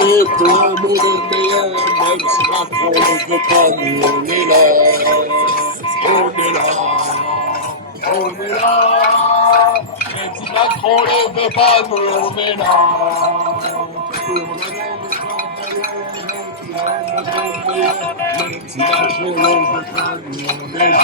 Et que l'amour est meilleur, même si Macron ne veut pas, nous on est là, on est là, on est là. Même si Macron ne veut pas, nous on est là. Même si Macron ne veut pas, nous on est là.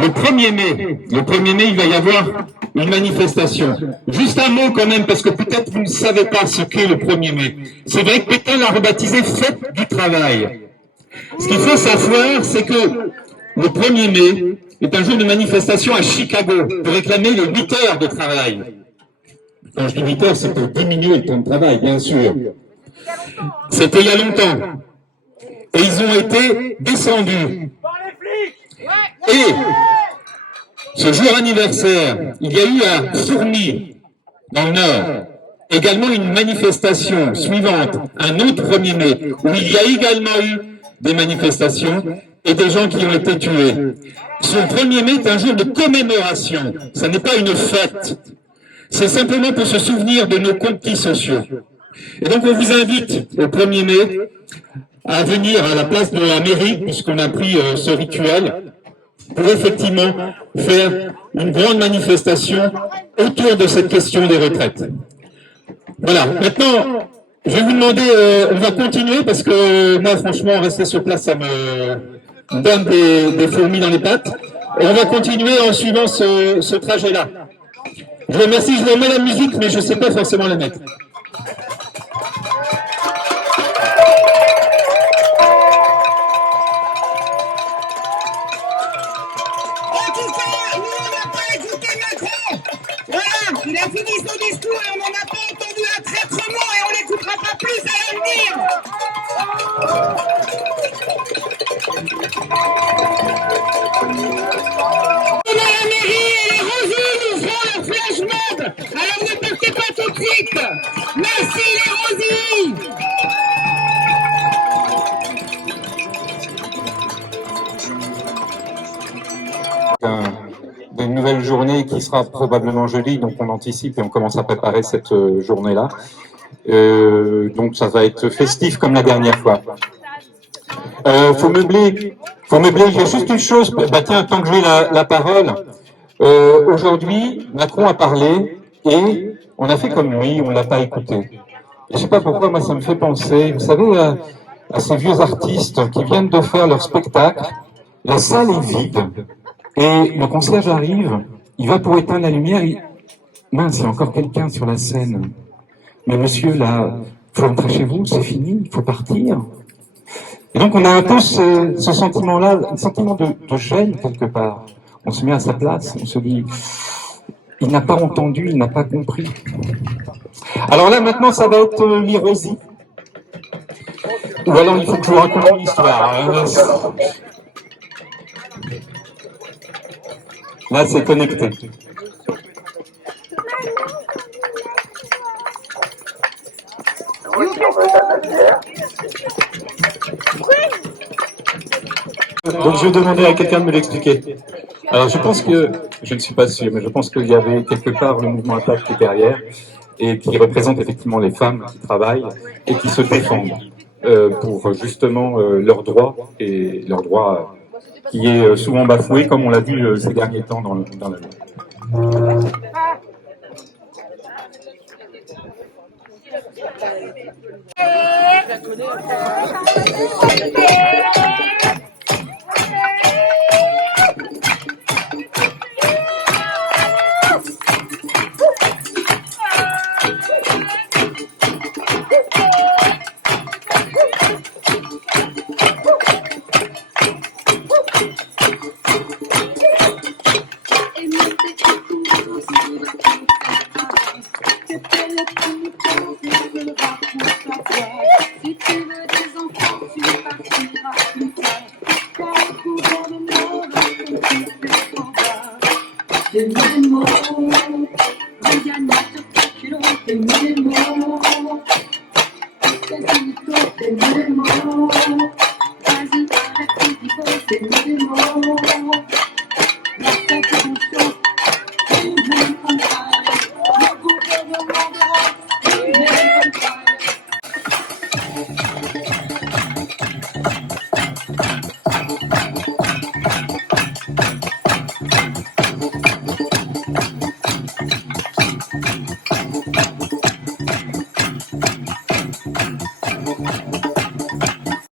le 1er mai, il va y avoir une manifestation. Juste un mot quand même, parce que peut-être vous ne savez pas ce qu'est le 1er mai. C'est vrai que Pétain l'a rebaptisé Fête du travail. Ce qu'il faut savoir, c'est que le 1er mai est un jour de manifestation à Chicago pour réclamer les 8 heures de travail. Quand je dis 8 heures, c'est pour diminuer le temps de travail, bien sûr. C'était il y a longtemps. Et ils ont été descendus. Et ce jour anniversaire, il y a eu à Fourmi, dans le Nord, également une manifestation suivante, un autre 1er mai, où il y a également eu des manifestations et des gens qui ont été tués. Ce 1er mai est un jour de commémoration, ça n'est pas une fête, c'est simplement pour se souvenir de nos conquis sociaux. Et donc on vous invite au 1er mai à venir à la place de la mairie, puisqu'on a pris ce rituel, pour effectivement faire une grande manifestation autour de cette question des retraites. Voilà, maintenant, je vais vous demander, on va continuer, parce que moi, franchement, rester sur place, ça me donne des fourmis dans les pattes. Et on va continuer en suivant ce trajet-là. Je vous remercie, je vous remets la musique, mais je ne sais pas forcément la mettre. Il a fini son discours et on n'en a pas entendu un traître mot et on l'écoutera pas plus à l'avenir. On a la mairie et les Rosies nous feront leur flash mob. Alors ne partez pas tout de suite. Merci les Rosies. Une nouvelle journée qui sera probablement jeudi, donc on anticipe et on commence à préparer cette journée-là. Donc ça va être festif comme la dernière fois. Faut meubler, il y a juste une chose, bah tiens, tant que j'ai la parole, aujourd'hui, Macron a parlé et on a fait comme lui, on l'a pas écouté. Et je sais pas pourquoi, moi ça me fait penser, vous savez, à ces vieux artistes qui viennent de faire leur spectacle, la salle est vide. Et le concierge arrive, il va pour éteindre la lumière, mince, il y a encore quelqu'un sur la scène. Mais monsieur, là, faut rentrer chez vous, c'est fini, il faut partir. Et donc on a un peu ce sentiment-là, un sentiment de gêne quelque part. On se met à sa place, on se dit, il n'a pas entendu, il n'a pas compris. Alors là, maintenant, ça va être l'irosie. Ou alors il faut que je vous raconte une histoire. Là, c'est connecté. Donc, je vais demander à quelqu'un de me l'expliquer. Alors, je pense que, je ne suis pas sûr, mais je pense qu'il y avait quelque part le mouvement Attaque qui est derrière et qui représente effectivement les femmes qui travaillent et qui se défendent pour justement leurs droits et leurs droits qui est souvent bafoué, comme on l'a vu ces derniers temps dans la loi. Tenemos